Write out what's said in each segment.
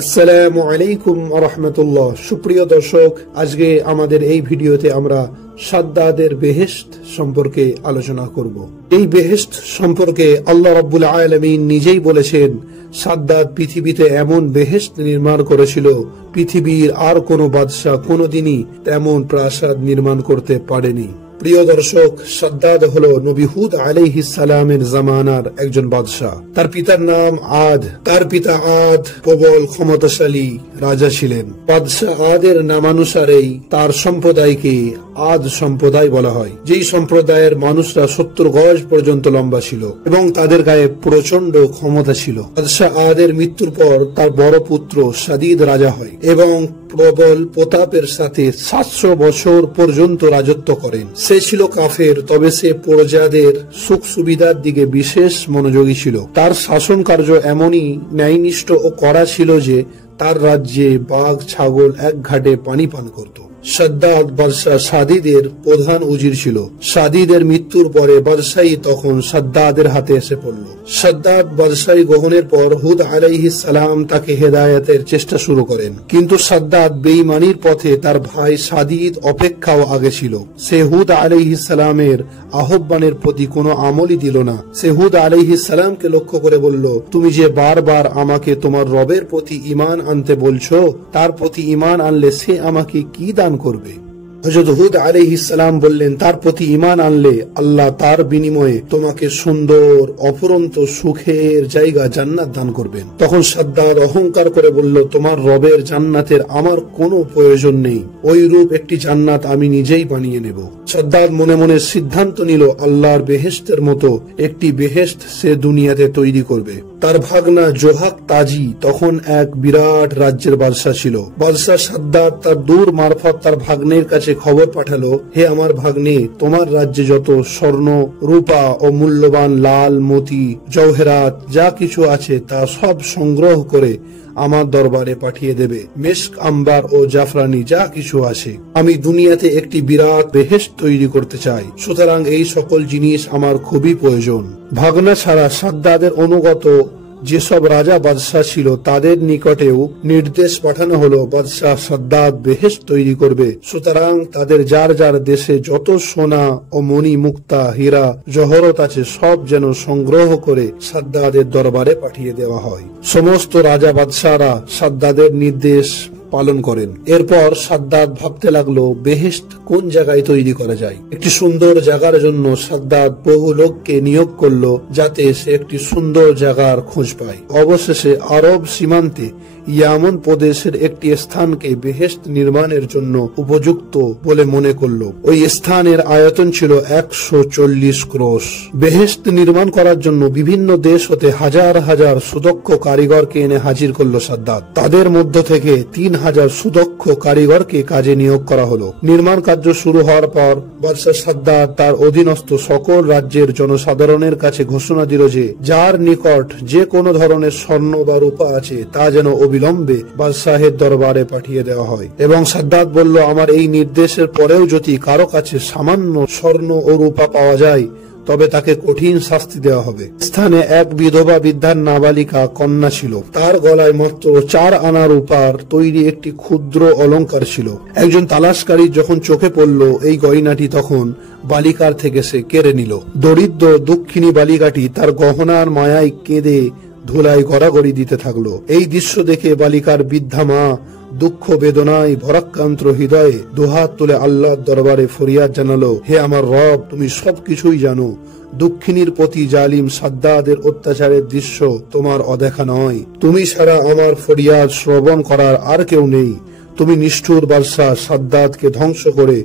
আসসালামু আলাইকুম ওয়া রাহমাতুল্লাহ। সুপ্রিয় দর্শক, আজকে আমাদের এই ভিডিওতে আমরা সাদ্দাদের বেহেশত সম্পর্কে আলোচনা করব। এই বেহেশত সম্পর্কে আল্লাহ রাব্বুল আলামিন নিজেই বলেছেন, সাদ্দাদ পৃথিবীতে এমন বেহেশত নির্মাণ করেছিল, পৃথিবীর আর কোনো বাদশা কোনোদিনই তেমন প্রাসাদ নির্মাণ করতে পারেনি। প্রিয় দর্শক, সাদ্দাদ হলো নবী হুদ আলাইহিস সালামের জামানার একজন বাদশাহ। তার পিতার নাম আদ। তার পিতা আদ প্রবল ক্ষমতাশালী রাজা ছিলেন। বাদশাহ আদের নামানুসারেই তার সম্প্রদায়কে আদ সম্প্রদায় বলা হয়, যেই সম্প্রদায়ের মানুষরা 70 গজ পর্যন্ত লম্বা ছিল এবং তাদের গায়ে প্রচন্ড ক্ষমতা ছিল। বাদশাহ আদের মৃত্যুর পর তার বড় পুত্র সাদিদ রাজা হয় এবং প্রবল প্রতাপের সাথে 700 বছর পর্যন্ত রাজত্ব করেন। সে ছিল কাফের, তবে সে প্রজাদের সুখ সুবিধার দিকে বিশেষ মনোযোগী ছিল। তার শাসন কার্য এমনই ন্যায়নিষ্ঠ ও কড়া ছিল যে তার রাজ্যে বাঘ ছাগল এক ঘাটে পানি পান করত। সাদ্দাদ বাদশাহ সাদিদের প্রধান উজির ছিল। সাদিদের মৃত্যুর পরে বাদশাহী তখন সাদ্দাদের হাতে এসে পড়ল। সাদ্দাদ বাদশাহী গ্রহণের পর হুদ আলাইহিস সালাম তাকে হেদায়েতের চেষ্টা শুরু করেন, কিন্তু সাদ্দাদ বেঈমানির পথে তার ভাই সাদিদ অপেক্ষাও আগে ছিল। সে হুদ আলাইহিস সালামের আহ্বানের প্রতি কোনো আমলই দিল না। সে হুদ আলাইহিস সালামকে লক্ষ্য করে বলল, তুমি যে বারবার আমাকে তোমার রবের প্রতি ঈমান আনতে বলছো, তার প্রতি ঈমান আনলে সে আমাকে কি দান করবে? হযরত হুদ আলাইহিস সালাম বললেন, তার প্রতি ঈমান আনলে আল্লাহ তার বিনিময়ে তোমাকে সুন্দর অফুরন্ত সুখের জায়গা জান্নাত দান করবেন। তখন সাদ্দাদ অহংকার করে বলল, তোমার রবের জান্নাতের আমার কোনো প্রয়োজন নেই, ওই রূপ একটি জান্নাত আমি নিজেই বানিয়ে নেব। সাদ্দাদ মনে মনে সিদ্ধান্ত নিল, আল্লাহর বেহেশতের মতো একটি বেহেশত সে দুনিয়াতে তৈরি করবে। তার ভাগনা জোহাক তাজি তখন এক বিরাট রাজ্যের বাদশাহ ছিল। বাদশাহ সাদ্দাদ তার দূর মারফত তার ভাগ্নের কাছে খবর পাঠালো, হে আমার ভাগ্নে, তোমার রাজ্যে যত স্বর্ণ রূপা ও মূল্যবান লাল মতি জওহেরাত যা কিছু আছে তা সব সংগ্রহ করে আমার দরবারে পাঠিয়ে দেবে। মেশক আম্বার ও জাফরানি যা কিছু আছে, আমি দুনিয়াতে একটি বিরাট বেহেশত তৈরি করতে চাই, সুতরাং এই সকল জিনিস আমার খুবই প্রয়োজন। ভাগনা ছাড়া সাদ্দাদের অনুগত যেসব রাজা বাদশাহ ছিল তাদের নিকটেও নির্দেশ পাঠানো হলো, বাদশাহ সাদ্দাদ বেহেশত তৈরি করবে, সুতরাং তাদের যার যার দেশে যত সোনা ও মণি মুক্তা হীরা জহরত আছে সব যেন সংগ্রহ করে সাদ্দাদের দরবারে পাঠিয়ে দেওয়া হয়। সমস্ত রাজা বাদশাহরা সাদ্দাদের নির্দেশ পালন করেন। এরপর সাদ্দাদ ভাবতে লাগলো, বেহেশত কোন জায়গায় তৈরি করা যায়। একটি সুন্দর জায়গার জন্য সাদ্দাদ বহু লোককে নিয়োগ করলো, যাতে সে একটি সুন্দর জায়গার খোঁজ পায়। অবশেষে আরব সীমান্তে ইয়ামন প্রদেশের একটি স্থানকে বেহেশত নির্মাণের জন্য উপযুক্ত বলে মনে করলো। ওই স্থানের আয়তন ছিল 140 ক্রোশ। বেহেশত নির্মাণ করার জন্য বিভিন্ন দেশ হতে হাজার হাজার সুদক্ষ কারিগরকে এনে হাজির করলো সাদ্দাদ। তাদের মধ্য থেকে 3000 সুদক্ষ কারিগরকে কাজে নিয়োগ করা হলো। নির্মাণ কার্য শুরু হওয়ার পর বাদশাহ সাদ্দাদ তার অধীনস্থ সকল রাজ্যের জনসাধারণের কাছে ঘোষণা দিল যে যার নিকট যে কোনো ধরনের স্বর্ণ বা রূপা আছে তা যেন অবিলম্বে বাদশাহের দরবারে পাঠিয়ে দেওয়া হয়। এবং সাদ্দাদ বলল, আমার এই নির্দেশের পরেও যদি কারো কাছে সামান্য স্বর্ণ ও রূপা পাওয়া যায় তবে তাকে কঠিন শাস্তি দেওয়া হবে। স্থানে এক বিধবা বৃদ্ধার নাবালিকা কন্যা ছিল। তার গলায় মাত্র 4 আনা রূপার তৈরি একটি ক্ষুদ্র অলংকার ছিল। একজন তালাশকারী যখন চোখে পড়ল এই গয়নাটি, তখন বালিকার থেকে সে কেড়ে নিল। দরিদ্র দুঃখিনী বালিকাটি তার গহনার মায়ায় কেঁদে ধুলায় গড়াগড়ি দিতে থাকলো। এই দৃশ্য দেখে বালিকার বৃদ্ধা মা দুঃখ বেদনায় ভরাক্রান্ত হৃদয়ে দুহাত তুলে আল্লাহর দরবারে ফরিয়াদ জানালো, হে আমার রব, তুমি সবকিছুই জানো। দুঃখিনীর প্রতি জালিম সাদ্দাদের অত্যাচারের দৃশ্য তোমার অদেখা নয়। তুমি ছাড়া আমার ফরিয়াদ শ্রবণ করার আর কেউ নেই। তুমি নিষ্ঠুর বাদশাহ সাদ্দাদকে ধ্বংস করে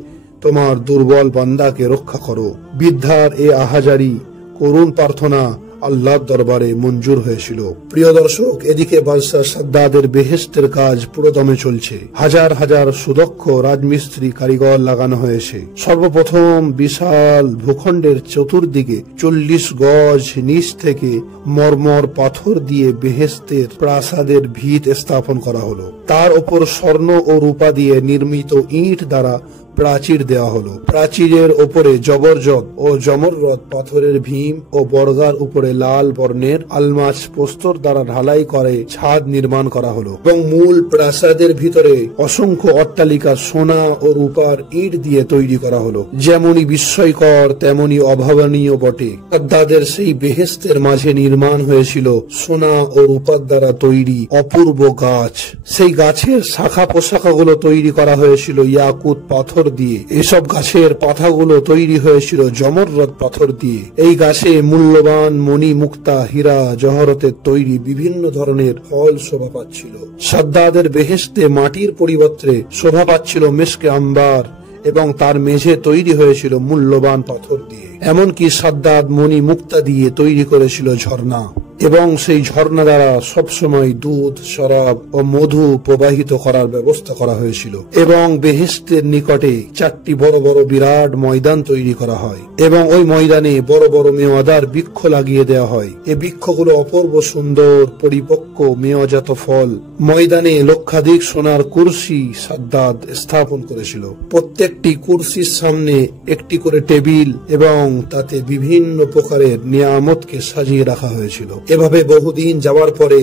তোমার দুর্বল বান্দাকে রক্ষা করো। বৃদ্ধার এ আহাজারি করুণ প্রার্থনা আল্লাহর দরবারে মঞ্জুর হয়েছিল। প্রিয় দর্শক, এদিকে বাদশাহ সাদ্দাদের বেহেশতের কাজ পুরোদমে চলছে। হাজার হাজার সুদক্ষ রাজমিস্ত্রি কারিগর লাগানো হয়েছে। সর্বপ্রথম বিশাল ভূখণ্ডের চতুর্দিকে 40 গজ নিচ থেকে মরমর পাথর দিয়ে বেহেশতের প্রাসাদের ভিত স্থাপন করা হলো। তার উপর স্বর্ণ ও রূপা দিয়ে নির্মিত ইট দ্বারা প্রাচীর দেওয়া হলো। প্রাচীরের ওপরে জবরজত ও জমররত পাথরের ভীম ও বর্গার উপরে লাল বর্ণের আলমাস প্রস্তর দ্বারা ঢালাই করে ছাদ নির্মাণ করা হলো এবং মূল প্রাসাদের ভিতরে অসংখ্য অট্টালিকা সোনা ও রূপার ইট দিয়ে তৈরি করা হলো। যেমনই বিস্ময়কর তেমনি অভাবনীয় বটে। সাদ্দাদের সেই বেহেশতের মাঝে নির্মাণ হয়েছিল সোনা ও রূপার দ্বারা তৈরি অপূর্ব গাছ। সেই গাছের শাখা পোশাখাগুলো তৈরি করা হয়েছিল ইয়াকুত পাথর দিয়ে। এসব গাছের পাতাগুলো তৈরি হয়েছিল জমররত পাথর দিয়ে। এই গাছে মূল্যবান মণি মুক্তা হীরা জহরতের তৈরি বিভিন্ন ধরনের ফল শোভা পাচ্ছিল। সাদ্দাদের বেহেশতে মাটির পরিবর্তে শোভা পাচ্ছিল মেশকে আম্বার এবং তার মেঝে তৈরি হয়েছিল মূল্যবান পাথর দিয়ে। এমনকি সাদ্দাদ মণি মুক্তা দিয়ে তৈরি করেছিল ঝর্ণা এবং সেই ঝর্ণা দ্বারা সবসময় দুধ, শরাব ও মধু প্রবাহিত করার ব্যবস্থা করা হয়েছিল। এবং বেহেশতের নিকটে 4টি বড় বড় বিরাট ময়দান তৈরি করা হয় এবং ওই ময়দানে বড় বড় মেওয়াদার বৃক্ষ লাগিয়ে দেওয়া হয়। এই বৃক্ষগুলো অপূর্ব সুন্দর পরিপক্ক মেওয়াজাত ফল। ময়দানে লক্ষাধিক সোনার কুরসি সাদ্দাদ স্থাপন করেছিল। প্রত্যেকটি কুরসির সামনে একটি করে টেবিল এবং তাতে বিভিন্ন প্রকারের নিয়ামতকে সাজিয়ে রাখা হয়েছিল। এভাবে বহুদিন যাওয়ার পরে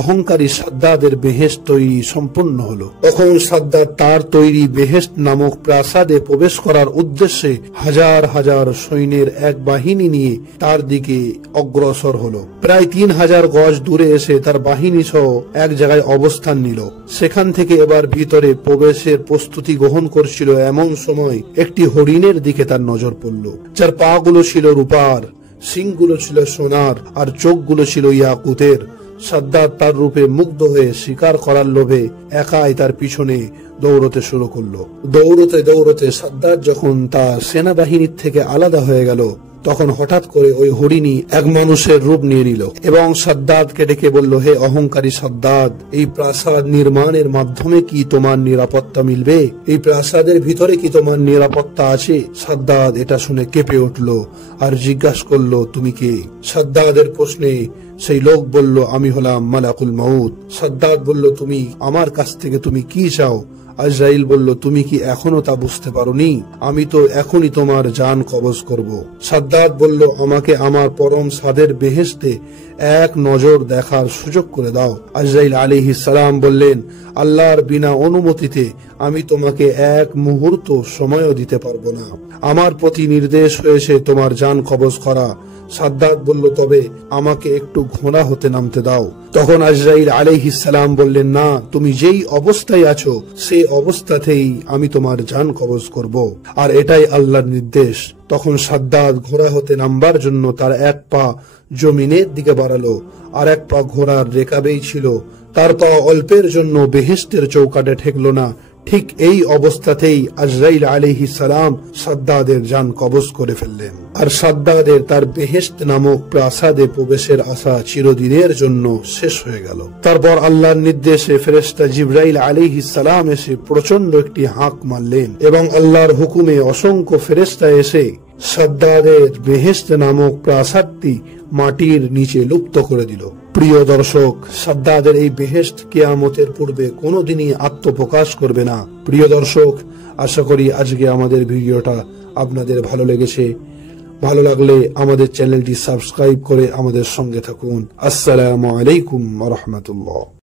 অহংকারী সাদ্দাদের বেহেশত তৈরি সম্পূর্ণ হলো। তখন সাদ্দাদ তার তৈরি বেহেশত নামক প্রাসাদে প্রবেশ করার উদ্দেশ্যে হাজার হাজার সৈন্যের এক বাহিনী নিয়ে তার দিকে অগ্রসর হলো। প্রায় 3000 গজ দূরে এসে তার বাহিনী সহ এক জায়গায় অবস্থান নিল। সেখান থেকে এবার ভিতরে প্রবেশের প্রস্তুতি গ্রহণ করছিল। এমন সময় একটি হরিণের দিকে তার নজর পড়ল, যার পা গুলো ছিল রূপার, শিংগুলো ছিল সোনার আর চোখগুলো ছিল ইয়াকুতের। সাদ্দাদ তার রূপে মুগ্ধ হয়ে শিকার করার লোভে একাই তার পিছনে দৌড়তে শুরু করলো। দৌড়তে দৌড়তে সাদ্দাদ যখন তার সেনাবাহিনীর থেকে আলাদা হয়ে গেল, তখন হঠাৎ করে ওই হরিণী এক মানুষের রূপ নিয়ে নিল এবং সাদ্দাদকে ডেকে বলল, হে অহংকারী সাদ্দাদ, এই প্রাসাদ নির্মাণের মাধ্যমে কি তোমার নিরাপত্তা মিলবে? এই প্রাসাদের ভিতরে কি তোমার নিরাপত্তা আছে? সাদ্দাদ এটা শুনে কেঁপে উঠল আর জিজ্ঞাসা করলো, তুমি কে? সাদ্দাদের প্রশ্নে সেই লোক বলল, আমি হলাম মালাকুল মাউত। সাদ্দাদ বলল, তুমি আমার কাছ থেকে তুমি কি চাও? আজরাইল বলল, তুমি কি এখনো তা বুঝতে পারোনি? আমি তো এখনই তোমার জান কবজ করব। সাদ্দাদ বলল, আমাকে আমার পরম সাদের বেহেশতে এক নজর দেখার সুযোগ করে দাও। আজরাইল আলাইহিস সালাম বললেন, আল্লাহর বিনা অনুমতিতে আমি তোমাকে এক মুহূর্ত সময়ও দিতে পারবো না। আমার প্রতি নির্দেশ হয়েছে তোমার জান কবজ করা। সাদ্দাদ বলল, তবে আমাকে একটু ঘোড়া হতে নামতে দাও। তখন আজরাইল আলাইহিস সালাম বললেন, না, তুমি যেই অবস্থায় আছো সেই অবস্থাতেই আমি তোমার জান কবজ করব, আর এটাই আল্লাহর নির্দেশ। তখন সাদ্দাদ ঘোড়া হতে নামবার জন্য তার এক পা জমিনের দিকে বাড়ালো, আর এক পা ঘোড়ার রেকাবেই ছিল। তার পা অল্পের জন্য বেহেশতের চৌকাটে ঠেকল না। ঠিক এই অবস্থাতেই আজরাইল আলাইহিস সালাম সাদ্দাদের জান কবজ করে ফেললেন। আর সাদ্দাদের তার বেহেশত নামক প্রাসাদে প্রবেশের আশা চিরদিনের জন্য শেষ হয়ে গেল। তারপর আল্লাহর নির্দেশে ফেরেশতা জিবরাইল আলাইহিস সালাম এসে প্রচন্ড একটি হাঁক মারলেন এবং আল্লাহর হুকুমে অসংখ্য ফেরেশতা এসে সাদ্দাদের বেহেশত নামক প্রাসাদটি মাটির নিচে লুপ্ত করে দিল। প্রিয় দর্শক, সাদ্দাদের এই বেহেশত কিয়ামতের পূর্বে কোনোদিনই আত্মপ্রকাশ করবে না। প্রিয় দর্শক, আশা করি আজকে আমাদের ভিডিওটা আপনাদের ভালো লেগেছে। ভালো লাগলে আমাদের চ্যানেলটি সাবস্ক্রাইব করে আমাদের সঙ্গে থাকুন। আসসালামু আলাইকুম ওয়া রাহমাতুল্লাহ।